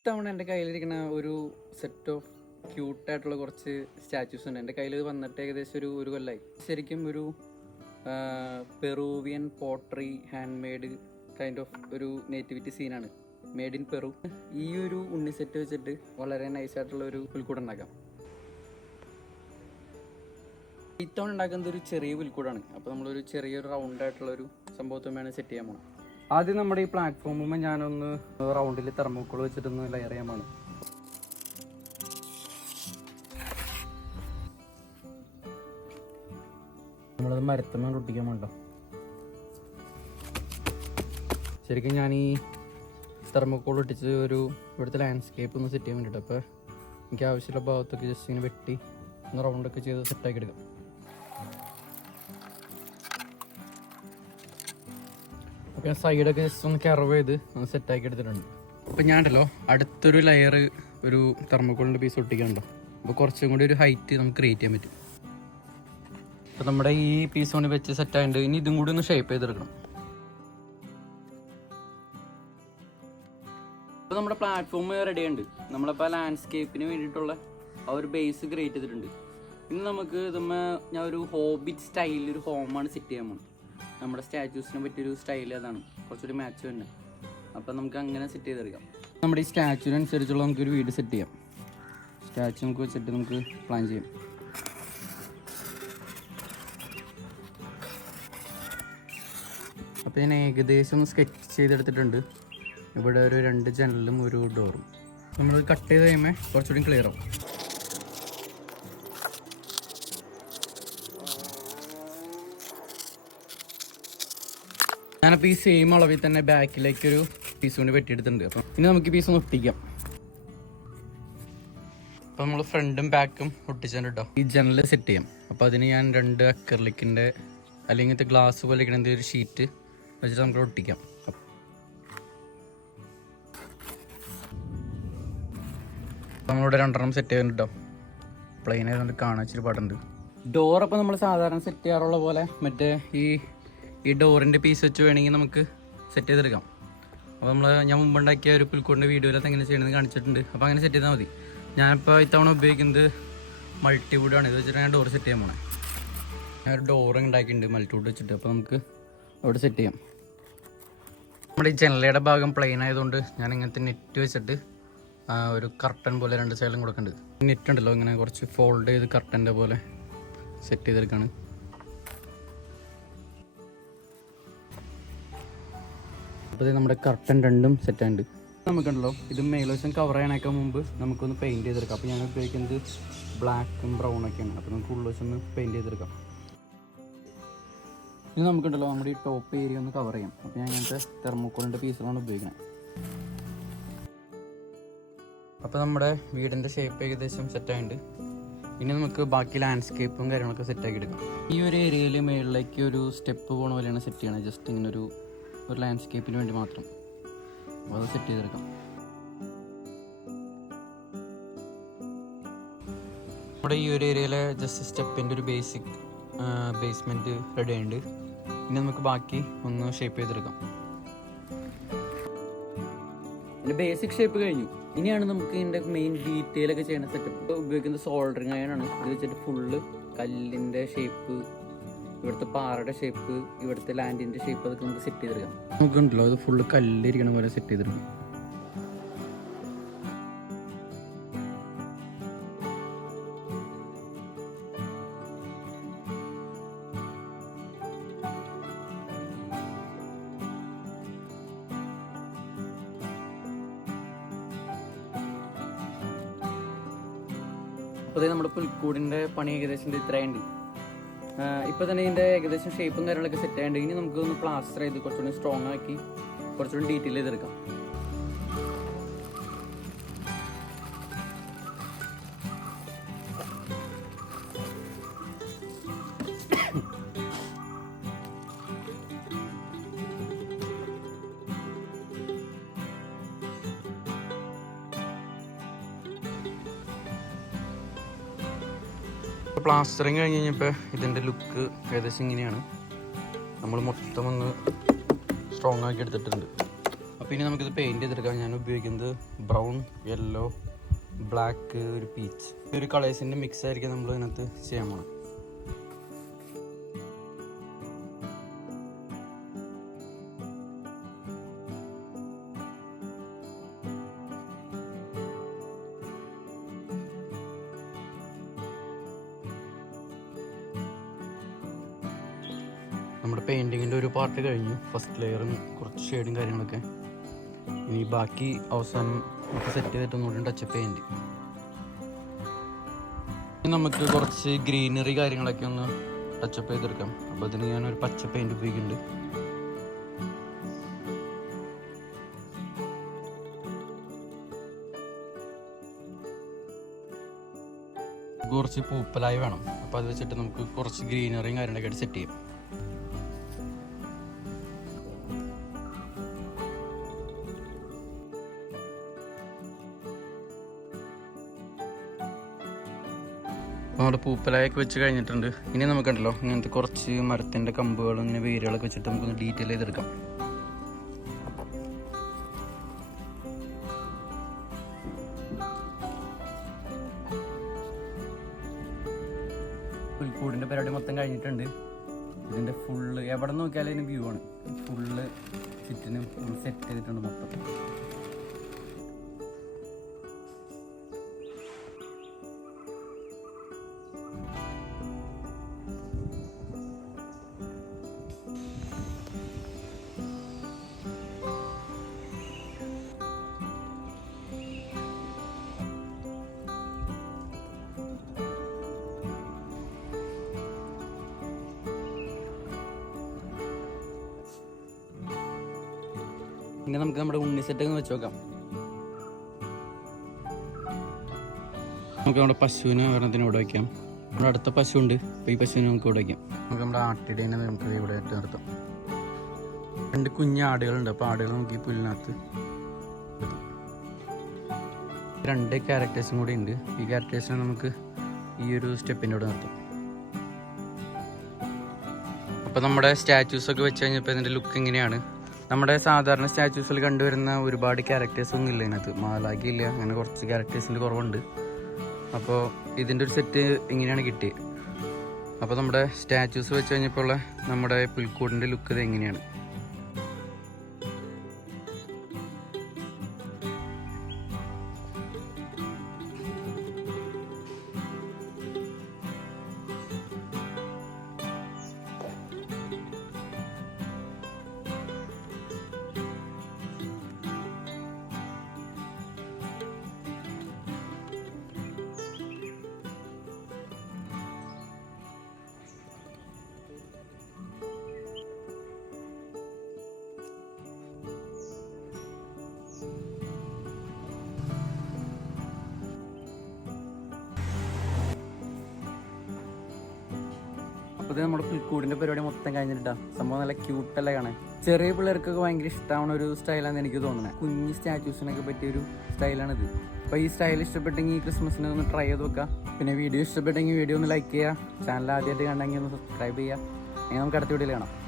ഇത്തവണ എൻ്റെ കയ്യിലിരിക്കുന്ന ഒരു സെറ്റ് ഓഫ് ക്യൂട്ടായിട്ടുള്ള കുറച്ച് സ്റ്റാച്യൂസ് ഉണ്ട്. എൻ്റെ കയ്യിൽ വന്നിട്ട് ഏകദേശം ഒരു കൊല്ലമായി. ശരിക്കും ഒരു Peruvian pottery hand made kind of ഒരു നേറ്റിവിറ്റി സീനാണ്. Made in Peru. ഈ ഒരു ഉണ്ണി സെറ്റ് വെച്ചിട്ട് വളരെ നൈസായിട്ടുള്ള ഒരു പുൽക്കൂട് ഉണ്ടാക്കാം. ഇത്തവണ ഉണ്ടാക്കുന്നത് ഒരു ചെറിയ പുൽക്കൂടാണ്. അപ്പോൾ നമ്മളൊരു ചെറിയൊരു റൗണ്ടായിട്ടുള്ളൊരു സംഭവത്തുമാണ് സെറ്റ് ചെയ്യാൻ പോകണം. ആദ്യം നമ്മുടെ ഈ പ്ലാറ്റ്ഫോമിൽ ഞാനൊന്ന് റൗണ്ടിൽ തെർമോക്കോൾ വെച്ചിട്ടൊന്ന് ലെയർ ചെയ്യാൻ പോകണം. നമ്മളത് മരത്തമ്മ ഒട്ടിക്കാൻ വേണ്ട. ശരിക്കും ഞാൻ ഈ തെർമോക്കോൾ ഒട്ടിച്ച് ഇവിടുത്തെ ലാൻഡ്സ്കേപ്പ് ഒന്ന് സെറ്റ് ചെയ്യാൻ വേണ്ടിയിട്ട്. അപ്പോൾ എനിക്ക് ആവശ്യമുള്ള ഭാഗത്തൊക്കെ ജസ്റ്റ് ഇങ്ങനെ വെട്ടി ഒന്ന് റൗണ്ടൊക്കെ ചെയ്ത് സെറ്റാക്കി എടുക്കാം. അപ്പോൾ സൈഡൊക്കെ ജസ്റ്റ് ഒന്ന് കർവ് ചെയ്ത് ഒന്ന് സെറ്റാക്കി എടുത്തിട്ടുണ്ട്. അപ്പോൾ ഞാൻ ഉണ്ടല്ലോ അടുത്തൊരു ലെയർ ഒരു തെർമോക്കോളിൻ്റെ പീസ് ഒട്ടിക്കാനുണ്ടോ. അപ്പോൾ കുറച്ചും കൂടി ഒരു ഹൈറ്റ് നമുക്ക് ക്രിയേറ്റ് ചെയ്യാൻ പറ്റും. അപ്പോൾ നമ്മുടെ ഈ പീസ് കൊണ്ട് വെച്ച് സെറ്റായിട്ടുണ്ട്. ഇനി ഇതും കൂടി ഒന്ന് ഷേപ്പ് ചെയ്തെടുക്കണം. അപ്പോൾ നമ്മുടെ പ്ലാറ്റ്ഫോം റെഡിയുണ്ട്. നമ്മളിപ്പോൾ ലാൻഡ്സ്കേപ്പിന് വേണ്ടിയിട്ടുള്ള ആ ഒരു ബേസ് ക്രിയേറ്റ് ചെയ്തിട്ടുണ്ട്. ഇനി നമുക്ക് ഞാൻ ഒരു ഹോബിറ്റ് സ്റ്റൈലിൽ ഒരു ഹോമാണ് സെറ്റ് ചെയ്യാൻ പോകുന്നത്. നമ്മുടെ സ്റ്റാച്യൂസിനെ പറ്റിയൊരു സ്റ്റൈൽ അതാണ്, കുറച്ചൊരു മാച്ച് തന്നെ. അപ്പം നമുക്ക് അങ്ങനെ സെറ്റ് ചെയ്തെടുക്കാം. നമ്മുടെ ഈ സ്റ്റാച്യൂവിനനുസരിച്ചുള്ള നമുക്കൊരു വീട് സെറ്റ് ചെയ്യാം. സ്റ്റാച്യൂ നമുക്ക് വെച്ചിട്ട് നമുക്ക് പ്ലാൻ ചെയ്യാം. അപ്പോൾ ഞാൻ ഏകദേശം ഒന്ന് സ്കെച്ച് ചെയ്തെടുത്തിട്ടുണ്ട്. ഇവിടെ ഒരു 2 ജനലും ഒരു ഡോറും. നമ്മൾ കട്ട് ചെയ്ത് കഴിയുമ്പോൾ കുറച്ചുകൂടി ക്ലിയർ ആവും. ഞാനപ്പോൾ ഈ സെയിം അളവിൽ തന്നെ ബാക്കിലേക്കൊരു പീസ് കൊണ്ട് വെട്ടിയെടുത്തിട്ടുണ്ട്. അപ്പം ഇനി നമുക്ക് ഈ പീസ് ഒന്ന് ഒട്ടിക്കാം. അപ്പോൾ നമ്മൾ ഫ്രണ്ടും ബാക്കും ഒട്ടിച്ചിട്ടുണ്ട് കേട്ടോ. ഈ ജനൽ സെറ്റ് ചെയ്യാം. അപ്പോൾ അതിന് ഞാൻ 2 അക്രിലിക്കിൻ്റെ അല്ലെങ്കിൽ ഗ്ലാസ് പോലെ എന്തെങ്കിലും ഒരു ഷീറ്റ് വെച്ചിട്ട് നമുക്ക് ഒട്ടിക്കാം. അപ്പോൾ നമ്മളിവിടെ 2 സെറ്റ് ചെയ്യുന്നുണ്ട് കേട്ടോ. പ്ലെയിൻ ആയതുകൊണ്ട് കാണാൻ ഇച്ചിരി പാടുണ്ട്. ഡോർ അപ്പോൾ നമ്മൾ സാധാരണ സെറ്റ് ചെയ്യാറുള്ള പോലെ മറ്റേ ഈ ഡോറിൻ്റെ പീസ് വെച്ച് വേണമെങ്കിൽ നമുക്ക് സെറ്റ് ചെയ്തെടുക്കാം. അപ്പോൾ ഞാൻ മുമ്പുണ്ടാക്കിയ ഒരു പുൽക്കൂടിൻ്റെ വീഡിയോയിലൊക്കെ എങ്ങനെ ചെയ്യണമെന്ന് കാണിച്ചിട്ടുണ്ട്. അപ്പോൾ അങ്ങനെ സെറ്റ് ചെയ്താൽ മതി. ഞാനിപ്പോൾ ഇത്തവണ ഉപയോഗിക്കുന്നത് മൾട്ടിവുഡാണ്. ഇത് വെച്ചിട്ട് ഞാൻ ഡോർ സെറ്റ് ചെയ്യാൻ പോണേ. ഞാൻ ഒരു ഡോർ ഉണ്ടാക്കിയിട്ടുണ്ട് മൾട്ടിവുഡ് വെച്ചിട്ട്. അപ്പോൾ നമുക്ക് അവിടെ സെറ്റ് ചെയ്യാം. നമ്മുടെ ഈ ജനലയുടെ ഭാഗം പ്ലെയിൻ ആയതുകൊണ്ട് ഞാൻ ഇങ്ങനത്തെ നെറ്റ് വെച്ചിട്ട് ഒരു കർട്ടൻ പോലെ 2 സൈഡിലും കൊടുക്കുന്നുണ്ട്. നെറ്റ് ഉണ്ടല്ലോ ഇങ്ങനെ കുറച്ച് ഫോൾഡ് ചെയ്ത് കർട്ടൻ്റെ പോലെ സെറ്റ് ചെയ്തെടുക്കുകയാണ്. അപ്പോൾ നമ്മുടെ കർട്ടൻ 2 സെറ്റായിട്ടുണ്ട്. നമുക്കുണ്ടല്ലോ ഇത് മേൽവശം കവർ ചെയ്യാനൊക്കെ മുമ്പ് നമുക്കൊന്ന് പെയിൻറ്റ് ചെയ്തെടുക്കാം. അപ്പോൾ ഞാൻ ഉപയോഗിക്കുന്നത് ബ്ലാക്കും ബ്രൗണൊക്കെയാണ്. അപ്പോൾ നമുക്ക് ഉൾവശം ഒന്ന് പെയിൻറ്റ് ചെയ്തെടുക്കാം. ഇത് നമുക്കുണ്ടല്ലോ നമ്മുടെ ഈ ടോപ്പ് ഏരിയ ഒന്ന് കവർ ചെയ്യാം. അപ്പോൾ ഞാൻ ഇങ്ങനത്തെ തെർമോക്കോളിൻ്റെ പീസുകളാണ് ഉപയോഗിക്കുന്നത്. അപ്പോൾ നമ്മുടെ വീടിൻ്റെ ഷേപ്പ് ഏകദേശം സെറ്റായിട്ടുണ്ട്. ഇനി നമുക്ക് ബാക്കി ലാൻഡ്സ്കേപ്പും കാര്യങ്ങളൊക്കെ സെറ്റാക്കി എടുക്കാം. ഈ ഒരു ഏരിയയിൽ മേളിലേക്ക് ഒരു സ്റ്റെപ്പ് പോണ പോലെയാണ് സെറ്റ് ചെയ്യണത്. ജസ്റ്റ് ഇങ്ങനെ ഒരു ലാൻഡ്സ്കേപ്പിന് വേണ്ടി മാത്രം. അപ്പോൾ അത് സെറ്റ് ചെയ്തെടുക്കാം. നമ്മുടെ ഈ ഒരു ഏരിയയിലെ ജസ്റ്റ് സ്റ്റെപ്പിൻ്റെ ഒരു ബേസ്മെൻറ്റ് റെഡി ആയിട്ടുണ്ട്. ഇനി നമുക്ക് ബാക്കി ഒന്ന് ഷേപ്പ് ചെയ്തെടുക്കാം. ഇതിൻ്റെ ബേസിക് ഷേപ്പ് കഴിഞ്ഞു. ഇനിയാണ് നമുക്ക് ഇതിൻ്റെ മെയിൻ ഡീറ്റെയിലൊക്കെ ചെയ്യുന്ന സെറ്റപ്പ്. ഉപയോഗിക്കുന്നത് സോൾഡറിങ് അയണാണ്. ഇത് വെച്ചിട്ട് ഫുള്ള് കല്ലിൻ്റെ ഷേപ്പ്, ഇവിടുത്തെ പാറയുടെ ഷേപ്പ്, ഇവിടുത്തെ ലാൻഡിൻ്റെ ഷേപ്പ് അതൊക്കെ നമുക്ക് സെറ്റ് ചെയ്തെടുക്കാം. നമുക്കുണ്ടല്ലോ ഇത് ഫുള്ള് കല്ലിരിക്കണ പോലെ സെറ്റ് ചെയ്തെടുക്കാം. അപ്പോൾ നമ്മുടെ പുൽക്കൂടിൻ്റെ പണി ഏകദേശം ഇത്രയുണ്ട്. ഇപ്പോൾ തന്നെ ഇതിൻ്റെ ഏകദേശം ഷേപ്പും കാര്യങ്ങളൊക്കെ സെറ്റ് ആയതുകൊണ്ട് ഇനി നമുക്കൊന്ന് പ്ലാസ്റ്റർ ചെയ്ത് കുറച്ചുകൂടി സ്ട്രോങ് ആക്കി കുറച്ചുകൂടി ഡീറ്റെയിൽ ചെയ്തെടുക്കാം. പ്ലാസ്റ്ററിങ് കഴിഞ്ഞ് കഴിഞ്ഞപ്പോൾ ഇതിൻ്റെ ലുക്ക് ഏകദേശം ഇങ്ങനെയാണ്. നമ്മൾ മൊത്തം ഒന്ന് സ്ട്രോങ് ആക്കി എടുത്തിട്ടുണ്ട്. അപ്പോൾ ഇനി നമുക്കിത് പെയിൻറ്റ് ചെയ്തെടുക്കാം. ഞാൻ ഉപയോഗിക്കുന്നത് ബ്രൗൺ, യെല്ലോ, ബ്ലാക്ക്, ഒരു പീച്ച്, ഒരു കളേഴ്സിൻ്റെ മിക്സ് ആയിരിക്കും നമ്മൾ ഇതിനകത്ത് ചെയ്യാൻ പോകണം. നമ്മുടെ പെയിൻറ്റിങ്ങിൻ്റെ ഒരു പാർട്ട് കഴിഞ്ഞു. ഫസ്റ്റ് ലെയറും കുറച്ച് ഷെയ്ഡും കാര്യങ്ങളൊക്കെ. ഇനി ബാക്കി അവസാനം ഒക്കെ സെറ്റ് ചെയ്തിട്ട് ഒന്നുകൂടി ടച്ചപ്പ് പെയിൻറ്റ്. ഇനി നമുക്ക് കുറച്ച് ഗ്രീനറി കാര്യങ്ങളൊക്കെ ഒന്ന് ടച്ചപ്പ് ചെയ്തെടുക്കാം. അപ്പോൾ അതിന് ഞാനൊരു പച്ച പെയിൻറ്റ് ഉപയോഗിക്കുന്നുണ്ട്. കുറച്ച് പൂപ്പലായി വേണം. അപ്പോൾ അത് വെച്ചിട്ട് നമുക്ക് കുറച്ച് ഗ്രീനറിയും കാര്യങ്ങളൊക്കെ ആയിട്ട് സെറ്റ് ചെയ്യാം. അപ്പോൾ നമ്മുടെ പൂപ്പലായൊക്കെ വെച്ച് കഴിഞ്ഞിട്ടുണ്ട്. ഇനി നമുക്കുണ്ടല്ലോ ഇങ്ങനത്തെ കുറച്ച് മരത്തിൻ്റെ കമ്പുകളും ഇങ്ങനെ വേരുകളൊക്കെ വെച്ചിട്ട് നമുക്കൊന്ന് ഡീറ്റെയിൽ ചെയ്തെടുക്കാം. പുൽക്കൂടിൻ്റെ പരിപാടി മൊത്തം കഴിഞ്ഞിട്ടുണ്ട്. ഇതിൻ്റെ ഫുള്ള് എവിടെ നോക്കിയാലും ഇതിന് വ്യൂ ആണ്. ഫുള്ള് ചുറ്റിനും സെറ്റ് ചെയ്തിട്ടുണ്ട് മൊത്തം. ഇനി നമുക്ക് നമ്മുടെ ഉണ്ണി സെറ്റ് ഒന്ന് വെച്ച് നോക്കാം. നമുക്ക് നമ്മുടെ പശുവിനെ ഒരെണ്ണത്തിന് ഇവിടെ വയ്ക്കാം. നമ്മുടെ അടുത്ത പശു ഉണ്ട്. അപ്പോൾ ഈ പശുവിനെ നമുക്ക് ഇവിടെ വയ്ക്കാം. നമുക്ക് നമ്മുടെ ആട്ടിടേനെ നമുക്ക് ഇവിടെ ആയിട്ട് നിർത്താം. 2 കുഞ്ഞ് ആടുകളുണ്ട്. അപ്പോൾ ആടുകൾ നമുക്ക് ഈ പുല്ലിനകത്ത് 2 ക്യാരക്ടേഴ്സും കൂടി ഉണ്ട്. ഈ ക്യാരക്ടേഴ്സിനെ നമുക്ക് ഈ ഒരു സ്റ്റെപ്പിൻ്റെ ഇവിടെ നിർത്താം. അപ്പോൾ നമ്മുടെ സ്റ്റാച്യൂസൊക്കെ വെച്ച് കഴിഞ്ഞപ്പോൾ ഇതിൻ്റെ ലുക്ക് ഇങ്ങനെയാണ്. നമ്മുടെ സാധാരണ സ്റ്റാച്യൂസിൽ കണ്ടുവരുന്ന ഒരുപാട് ക്യാരക്ടേഴ്സ് ഒന്നും ഇല്ല ഇതിനകത്ത്. മാലാഖ ഇല്ല, അങ്ങനെ കുറച്ച് ക്യാരക്ടേഴ്സിൻ്റെ കുറവുണ്ട്. അപ്പോൾ ഇതിൻ്റെ ഒരു സെറ്റ് ഇങ്ങനെയാണ് കിട്ടിയത്. അപ്പോൾ നമ്മുടെ സ്റ്റാച്യൂസ് വെച്ച് കഴിഞ്ഞപ്പോൾ ഉള്ള നമ്മുടെ പുൽക്കൂടിൻ്റെ ലുക്ക് ഇത് എങ്ങനെയാണ്. അപ്പോൾ ഇത് നമ്മുടെ പുൽക്കൂടിൻ്റെ പരിപാടി മൊത്തം കഴിഞ്ഞിട്ടാണ്. സംഭവം നല്ല ക്യൂട്ടല്ലേ കാണാൻ. ചെറിയ പിള്ളേർക്കൊക്കെ ഭയങ്കര ഇഷ്ടമാവുന്ന ഒരു സ്റ്റൈലാണെന്ന് എനിക്ക് തോന്നുന്നത്. കുഞ്ഞ് സ്റ്റാച്യൂസിനൊക്കെ പറ്റിയൊരു സ്റ്റൈലാണിത്. അപ്പോൾ ഈ സ്റ്റൈൽ ഇഷ്ടപ്പെട്ടെങ്കിൽ ഈ ക്രിസ്മസിന് ഒന്ന് ട്രൈ ചെയ്ത് വെക്കുക. പിന്നെ വീഡിയോ ഇഷ്ടപ്പെട്ടെങ്കിൽ വീഡിയോ ഒന്ന് ലൈക്ക് ചെയ്യുക. ചാനൽ ആദ്യമായിട്ട് കണ്ടെങ്കിൽ ഒന്ന് സബ്സ്ക്രൈബ് ചെയ്യുക. അങ്ങനെ നമുക്ക് അടുത്ത വീഡിയോയിൽ കാണാം.